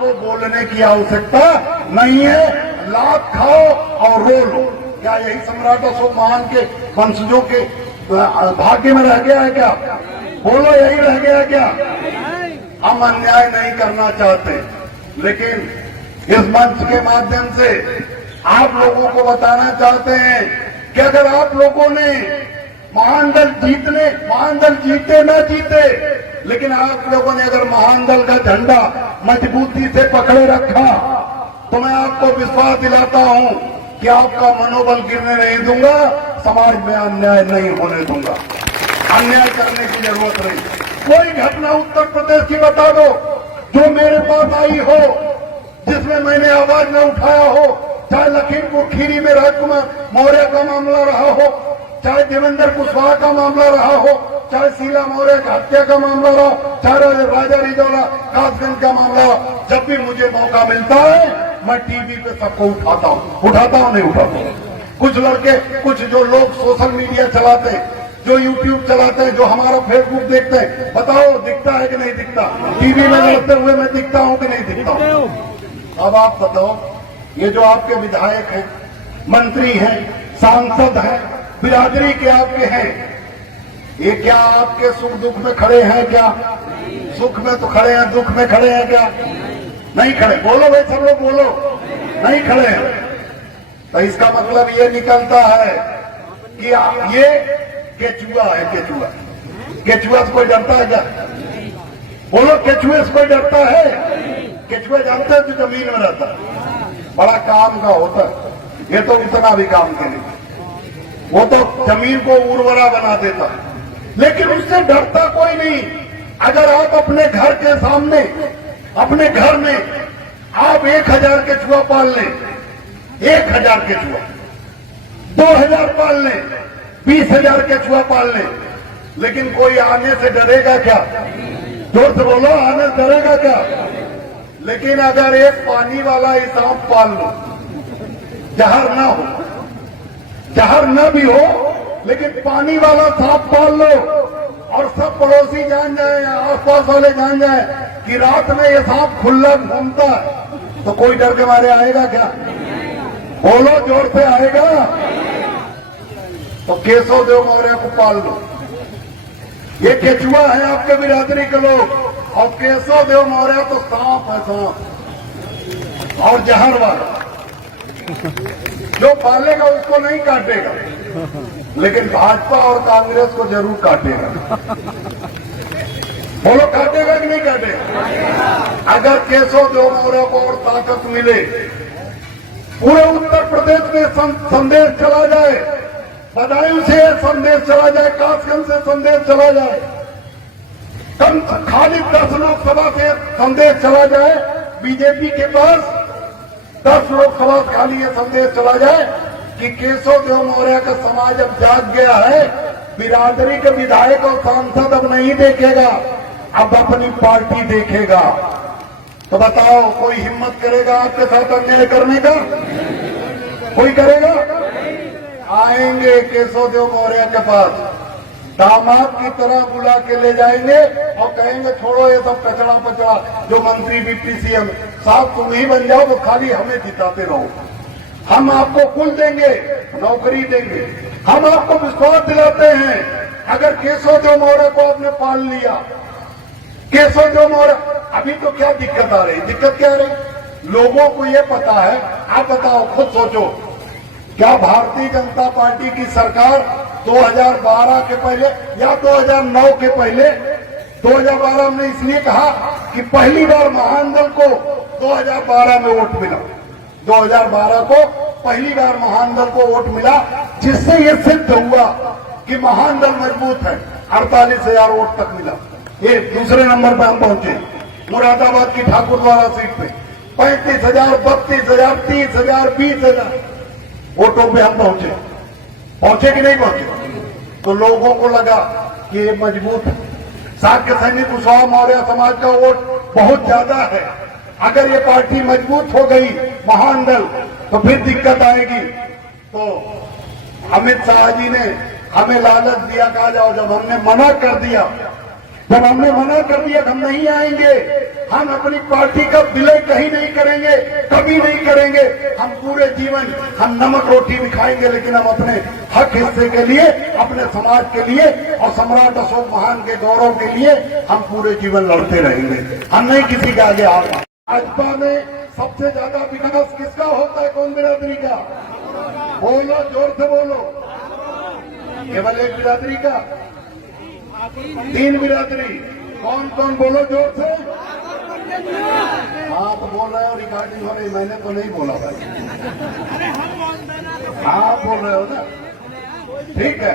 आपको बोलने की आवश्यकता नहीं है। लात खाओ और रो लो। क्या यही सम्राट अशोक महान के वंशजों के भाग्य में रह गया है क्या? बोलो, यही रह गया है क्या? हम अन्याय नहीं करना चाहते, लेकिन इस मंच के माध्यम से आप लोगों को बताना चाहते हैं कि अगर आप लोगों ने महान दल जीते न जीते, लेकिन आप लोगों ने अगर महान दल का झंडा मजबूती से पकड़े रखा, तो मैं आपको विश्वास दिलाता हूं कि आपका मनोबल गिरने नहीं दूंगा, समाज में अन्याय नहीं होने दूंगा। अन्याय करने की जरूरत नहीं। कोई घटना उत्तर प्रदेश की बता दो जो मेरे पास आई हो, जिसमें मैंने आवाज न उठाया हो, चाहे लखीमपुर खीरी में राजकुमार मौर्य का मामला रहा हो, चाहे देवेंद्र कुशवाहा का मामला रहा हो, चाहे शीला मौर्य की हत्या का मामला रहा, चाहे राजा रिजौला कासगंज का मामला हो। जब भी मुझे मौका मिलता है मैं टीवी पे सबको उठाता हूं, नहीं उठाता हूं। कुछ लड़के, कुछ जो लोग सोशल मीडिया चलाते हैं, जो यूट्यूब चलाते हैं, जो हमारा फेसबुक देखते हैं, बताओ दिखता है कि नहीं दिखता? टीवी में लड़ते हुए मैं दिखता हूं कि नहीं दिखता हूं? अब आप बताओ, ये जो आपके विधायक हैं, मंत्री हैं, सांसद हैं, बिरादरी के आपके हैं, ये क्या आपके सुख दुख में खड़े हैं क्या? सुख में तो खड़े हैं, दुख में खड़े हैं क्या? नहीं खड़े। बोलो भाई, सब लोग बोलो, नहीं खड़े हैं। तो इसका मतलब ये निकलता है कि ये केचुआ है। केचुआ से कोई डरता है क्या? बोलो, केचुए से कोई डरता है? केचुआ जानते हैं जो जमीन में रहता है, बड़ा काम का होता है। ये तो इतना भी काम के नहीं, वो तो जमीन को उर्वरा बना देता है, लेकिन उससे डरता कोई नहीं। अगर आप अपने घर के सामने, अपने घर में आप 1000 केचुआ पाल लें, 1000 केचुआ, 2000 पाल लें, 20,000 केचुआ पाल लें, लेकिन कोई आने से डरेगा क्या? जोर से बोलो, आने से डरेगा क्या? लेकिन अगर एक पानी वाला ही सांप पाल लो, जहर ना हो, जहर न भी हो, लेकिन पानी वाला सांप पाल लो, और सब पड़ोसी जान जाए, आसपास वाले जान जाए कि रात में ये सांप खुला घूमता है, तो कोई डर के मारे आएगा क्या? बोलो, जोर से आएगा? तो केशव देव मौर्य को पाल लो। ये केचुआ है आपके बिरादरी के लोग, और केशव देव मौर्य तो सांप है, सांप और जहर वाला। जो पालेगा उसको नहीं काटेगा, लेकिन भाजपा और कांग्रेस को जरूर काटेगा। बोलो, काटेगा कि नहीं काटेगा? अगर केशव देव मौर्य को और ताकत मिले, पूरे उत्तर प्रदेश में संदेश चला जाए, बदायूं से संदेश चला जाए, कासगंज से संदेश चला जाए, कम खाली 10 लोकसभा से संदेश चला जाए, बीजेपी के पास 10 लोकसभा खाली ये संदेश चला जाए कि केशव देव मौर्य का समाज अब जाग गया है, बिरादरी के विधायक और सांसद अब नहीं देखेगा, अब अपनी पार्टी देखेगा। तो बताओ, कोई हिम्मत करेगा आपके साथ अन्याय करने का? कोई करेगा? आएंगे केशव देव मौर्य के पास, दामाद की तरह बुला के ले जाएंगे और कहेंगे छोड़ो ये सब कचरा पचड़ा, जो मंत्री डिप्टी सीएम साहब तुम ही बन जाओ, तो खाली हमें जिताते रहो। हम आपको कुल देंगे, नौकरी देंगे, हम आपको विश्वास दिलाते हैं। अगर केशव देव मौर्य को आपने पाल लिया, केशव देव मौर्य, अभी तो क्या दिक्कत आ रही? दिक्कत क्या आ रही? लोगों को ये पता है। आप बताओ, खुद सोचो, क्या भारतीय जनता पार्टी की सरकार 2012 के पहले या 2009 के पहले, 2012 में इसलिए कहा कि पहली बार महान दल को 2012 में वोट मिला, 2012 को पहली बार महान दल को वोट मिला, जिससे यह सिद्ध हुआ कि महान दल मजबूत है। 48,000 वोट तक मिला। ये दूसरे नंबर पर हम पहुंचे। मुरादाबाद की ठाकुरद्वारा सीट पे 35,000, 32,000, 30,000, 20,000 वोटों पे हम पहुंचे कि नहीं पहुंचे? तो लोगों को लगा कि ये मजबूत है। शाक्य सैनिक कुशवाहा मौर्य समाज का वोट बहुत ज्यादा है। अगर ये पार्टी मजबूत हो गई, महान दल, तो फिर दिक्कत आएगी। तो अमित शाह जी ने हमें लालच दिया, कहा जाओ। जब हमने मना कर दिया कि हम नहीं आएंगे, हम अपनी पार्टी का विलय कहीं नहीं करेंगे, कभी नहीं करेंगे। हम पूरे जीवन हम नमक रोटी भी खाएंगे, लेकिन हम अपने हक हिस्से के लिए, अपने समाज के लिए और सम्राट अशोक महान के गौरव के लिए हम पूरे जीवन लड़ते रहेंगे। हम नहीं किसी के आगे हार। भाजपा में सबसे ज्यादा विकास किसका होता है? कौन बिरादरी का? बोलो, जोर से बोलो। केवल एक बिरादरी का? 3 बिरादरी? कौन कौन? बोलो जोर से। हाँ तो बोल रहे हो, रिकॉर्डिंग हो रही, मैंने तो नहीं बोला भाई। हाँ बोल रहे हो ना, ठीक है।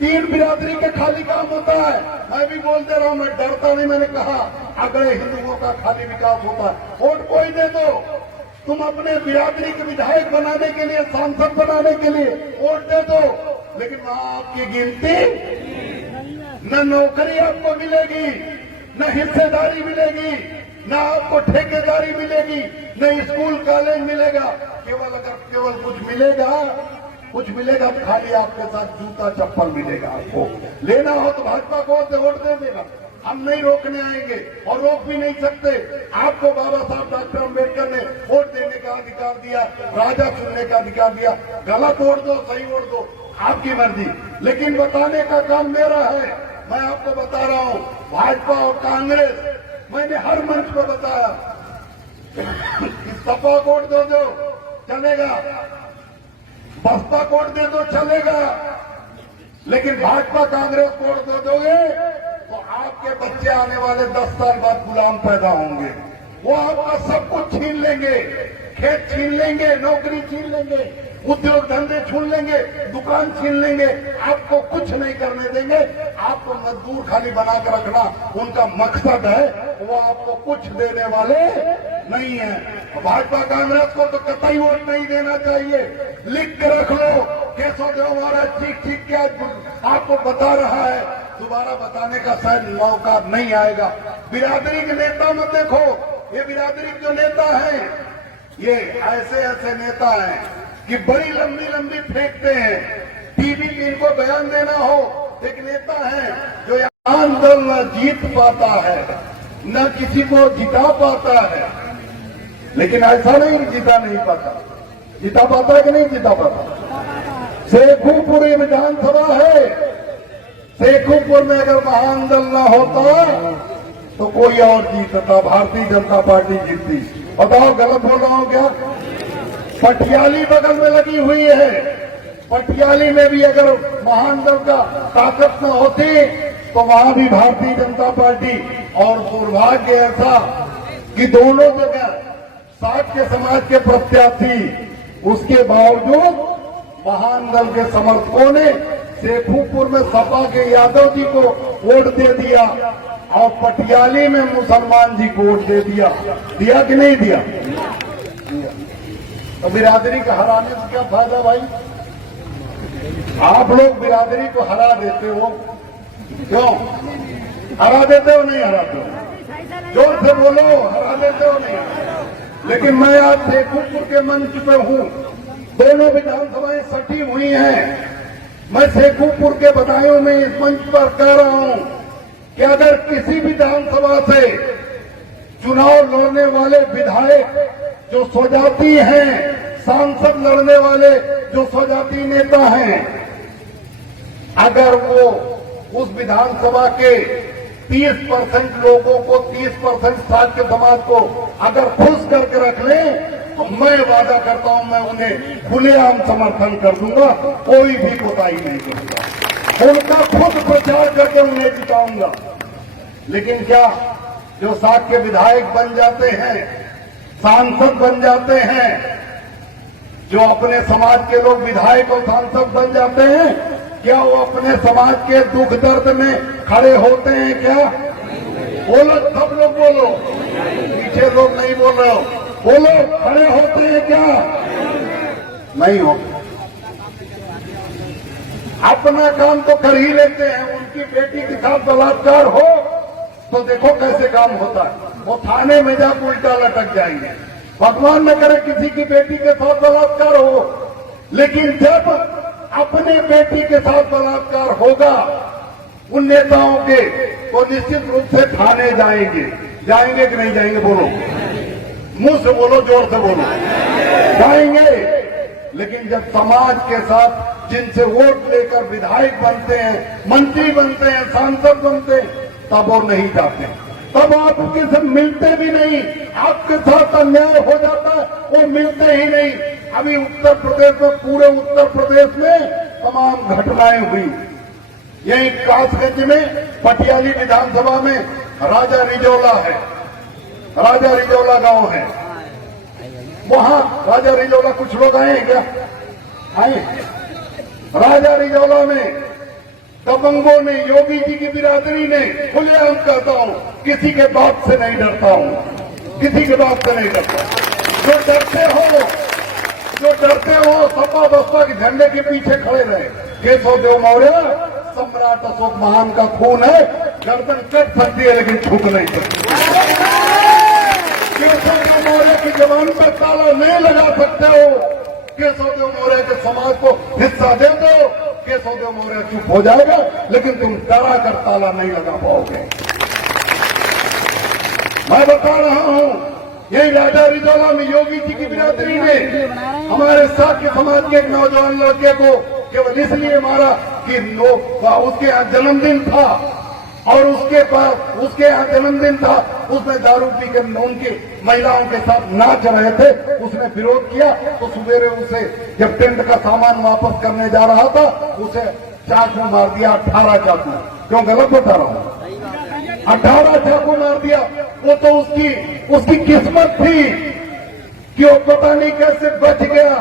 3 बिरादरी का खाली काम होता है। मैं भी बोलते रहा हूं, मैं डरता नहीं। मैंने कहा अगले हिंदुओं का खाली विकास होता है। वोट कोई दे दो, तुम अपने बिरादरी के विधायक बनाने के लिए, सांसद बनाने के लिए वोट दे दो, लेकिन वहां आपकी गिनती, न नौकरी आपको मिलेगी, न हिस्सेदारी मिलेगी, न आपको ठेकेदारी मिलेगी, न स्कूल कॉलेज मिलेगा। केवल कुछ मिलेगा तो खाली आपके साथ जूता चप्पल मिलेगा। आपको लेना हो तो भाजपा को वोट दे देना, हम नहीं रोकने आएंगे और रोक भी नहीं सकते। आपको बाबा साहब डॉक्टर अम्बेडकर ने वोट देने का अधिकार दिया, राजा चुनने का अधिकार दिया। गलत वोट दो, सही वोट दो, आपकी मर्जी, लेकिन बताने का काम मेरा है। मैं आपको बता रहा हूं, भाजपा और कांग्रेस, मैंने हर मंच पर बताया कि सपा वोट दे दो चलेगा, बसपा वोट दे दो चलेगा, लेकिन भाजपा कांग्रेस वोट दे दोगे तो आपके बच्चे आने वाले 10 साल बाद गुलाम पैदा होंगे। वो आपका सब कुछ छीन लेंगे, खेत छीन लेंगे, नौकरी छीन लेंगे, उद्योग धंधे छीन लेंगे, दुकान छीन लेंगे, आपको कुछ नहीं करने देंगे। आपको मजदूर खाली बनाकर रखना उनका मकसद है, वो आपको कुछ देने वाले नहीं है। भाजपा कांग्रेस को तो कतई वोट नहीं देना चाहिए। लिख के रख लो, केशव देव महाराज चीख के आपको बता रहा है, दोबारा बताने का शायद मौका नहीं आएगा। बिरादरी के नेता मत देखो, ये बिरादरी के जो नेता है, ये ऐसे नेता हैं कि बड़ी लंबी फेंकते हैं। टीवी पे इनको बयान देना हो, एक नेता है जो आंदोलन न जीत पाता है, न किसी को जिता पाता है, लेकिन ऐसा नहीं जीता नहीं पाता, जिता पाता है कि नहीं जिता पाता। शेखुपुरी विधानसभा है, शेखुपुर में अगर महाआंदोलन न होता तो कोई और जीतता, भारतीय जनता पार्टी जीतती। बताओ गलत बोल रहा हूं क्या? पटियाली बगल में लगी हुई है, पटियाली में भी अगर महाआंदोलन का ताकत न होती तो वहां भी भारतीय जनता पार्टी, और दुर्भाग्य ऐसा कि दोनों जगह साक्य समाज के प्रत्याशी, उसके बावजूद महाआंदोलन के समर्थकों ने शेखुपुर में सपा के यादव जी को वोट दे दिया और पटियाली में मुसलमान जी को वोट दे दिया। दिया कि नहीं दिया? तो बिरादरी को हराने से क्या फायदा भाई? आप लोग बिरादरी को हरा देते हो, क्यों हरा देते हो? नहीं हराते हो? जोर से बोलो, हरा देते हो नहीं? लेकिन मैं आज शेखुपुर के मंच पे हूं, दोनों विधानसभाएं सटी हुई हैं। मैं शेखुपुर के बदायूं में इस मंच पर कह रहा हूं कि अगर किसी विधानसभा से चुनाव लड़ने वाले विधायक जो स्वजाति हैं, सांसद लड़ने वाले जो स्वजाति नेता हैं, अगर वो उस विधानसभा के 30% लोगों को, 30% साक्य समाज को अगर खुश करके रख लें, तो मैं वादा करता हूं मैं उन्हें खुलेआम समर्थन कर दूंगा, कोई भी कोताही नहीं करूंगा, उनका खुद प्रचार करके उन्हें जिताऊंगा। लेकिन क्या जो साक्य विधायक बन जाते हैं, सांसद बन जाते हैं, जो अपने समाज के लोग विधायक और सांसद बन जाते हैं, क्या वो अपने समाज के दुख दर्द में खड़े होते हैं? क्या बोलो, सब लोग बोलो, पीछे लोग नहीं बोल रहे हो, बोलो, खड़े होते हैं क्या? नहीं होते। अपना काम तो कर ही लेते हैं। उनकी बेटी के साथ बलात्कार हो तो देखो कैसे काम होता है, वो थाने में जाकर उल्टा लटक जाएंगे। भगवान न करे किसी की बेटी के साथ बलात्कार हो, लेकिन जब अपने बेटी के साथ बलात्कार होगा उन नेताओं के, तो निश्चित रूप से थाने जाएंगे। जाएंगे कि नहीं जाएंगे? बोलो, मुंह से बोलो, जोर से बोलो, जाएंगे। लेकिन जब समाज के साथ जिनसे वोट लेकर विधायक बनते हैं, मंत्री बनते हैं, सांसद बनते हैं, तब वो नहीं जाते, तब आप उनके से मिलते भी नहीं, आपके साथ अन्याय हो जाता है, वो मिलते ही नहीं। अभी उत्तर प्रदेश में, पूरे उत्तर प्रदेश में तमाम घटनाएं हुई। यही कासगंज में, पटियाली विधानसभा में राजा रिजौला है, राजा रिजौला गांव है, वहां राजा रिजौला, कुछ लोग आए हैं क्या? आए। राजा रिजौला में दबंगों ने, योगी जी की बिरादरी ने, खुलेआम कहता हूं, किसी के बाप से नहीं डरता हूं, किसी के बाप से नहीं डरता। जो डरते हो सपा बसपा के झंडे के पीछे खड़े रहे। केशव देव मौर्य सम्राट अशोक महान का खून है, गर्दन कट सकती है लेकिन झुक नहीं सकती। केशव देव मौर्य की जवान पर ताला नहीं लगा सकते हो। केशव देव मौर्य के समाज को हिस्सा दे दो, केशव देव मौर्य चुप हो जाएगा, लेकिन तुम डरा कर ताला नहीं लगा पाओगे। मैं बता रहा हूं, यही राजा रिजौला में योगी जी की बिरादरी ने हमारे साक्य समाज के एक नौजवान लड़के को केवल इसलिए मारा कि उसके यहाँ जन्मदिन था, और उसके यहाँ जन्मदिन था, उसमें दारू पी कर उनकी महिलाओं के साथ नाच रहे थे, उसने विरोध किया। तो सवेरे उसे जब टेंट का सामान वापस करने जा रहा था, उसे चाकू मार दिया, 18 चाकू। क्यों गलत बता रहा हूं? 18 चाकू मार दिया। वो तो उसकी किस्मत थी कि वो पता नहीं कैसे बच गया।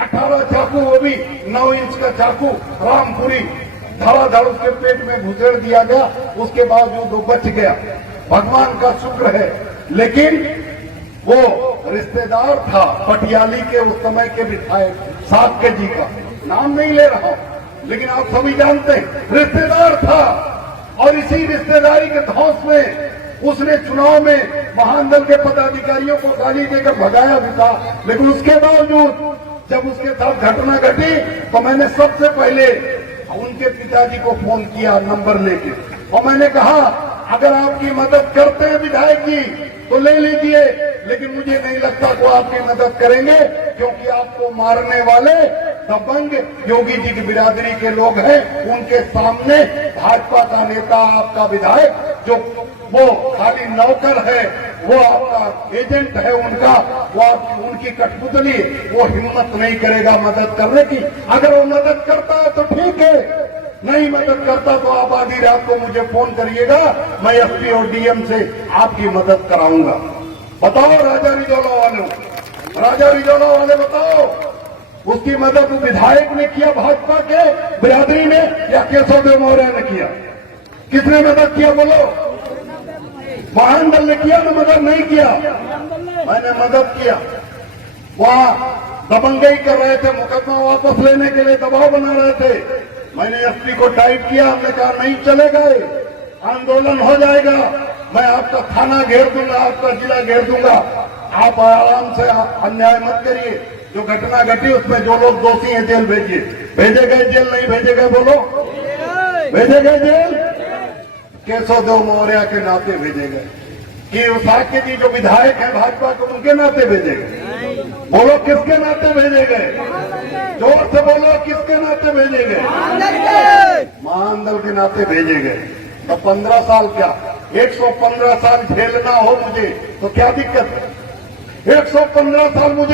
18 चाकू, वो भी 9 इंच का चाकू, रामपुरी, धड़ाधड़ उसके पेट में घुसेड़ दिया गया। उसके बावजूद वो बच गया, भगवान का शुक्र है। लेकिन वो रिश्तेदार था पटियाली के उस समय के विधायक साक्य जी का, नाम नहीं ले रहा हूं, लेकिन आप सभी जानते हैं रिश्तेदार था। और इसी रिश्तेदारी के धौंस में उसने चुनाव में महानदल के पदाधिकारियों को गाली देकर भगाया भी था। लेकिन उसके बावजूद जब उसके साथ घटना घटी, तो मैंने सबसे पहले उनके पिताजी को फोन किया नंबर लेके, और मैंने कहा अगर आपकी मदद करते हैं विधायक जी तो ले लीजिए, लेकिन मुझे नहीं लगता वो आपकी मदद करेंगे, क्योंकि आपको मारने वाले दबंग योगी जी की बिरादरी के लोग हैं। उनके सामने भाजपा का नेता, आपका विधायक, जो वो खाली नौकर है, वो आपका एजेंट है उनका, वो उनकी कठपुतली, वो हिम्मत नहीं करेगा मदद करने की। अगर वो मदद करता है तो ठीक है, नहीं मदद करता तो आप आधी रात को मुझे फोन करिएगा, मैं एसपी और डीएम से आपकी मदद कराऊंगा। बताओ राजा रिजौला वालों, राजा रिजौला वाले बताओ, उसकी मदद विधायक ने किया भाजपा के बिरादरी ने, या केशव देव मौर्य ने किया? किसने मदद किया बोलो? महानदल ने किया ना? मदद नहीं किया, मैंने मदद किया। वहां दबंगई कर रहे थे, मुकदमा वापस लेने के लिए दबाव बना रहे थे। मैंने एसपी को टाइप किया, हमने कहा नहीं चलेगा, आंदोलन हो जाएगा, मैं आपका थाना घेर दूंगा, आपका जिला घेर दूंगा, आप आराम से अन्याय मत करिए। जो घटना घटी उसमें जो लोग दोषी हैं जेल भेजिए। भेजे गए जेल? नहीं भेजे गए? बोलो, भेजे गए जेल? केशव देव मौर्य के नाते भेजे गए कि साक्य जी जो विधायक है भाजपा को, उनके नाते भेजे गए? बोलो किसके नाते भेजे गए? जोर से बोलो, किसके नाते भेजे गए? महानदल के नाते भेजे गए। तो 15 साल क्या, 115 साल झेलना हो मुझे तो क्या दिक्कत है? 115 साल मुझे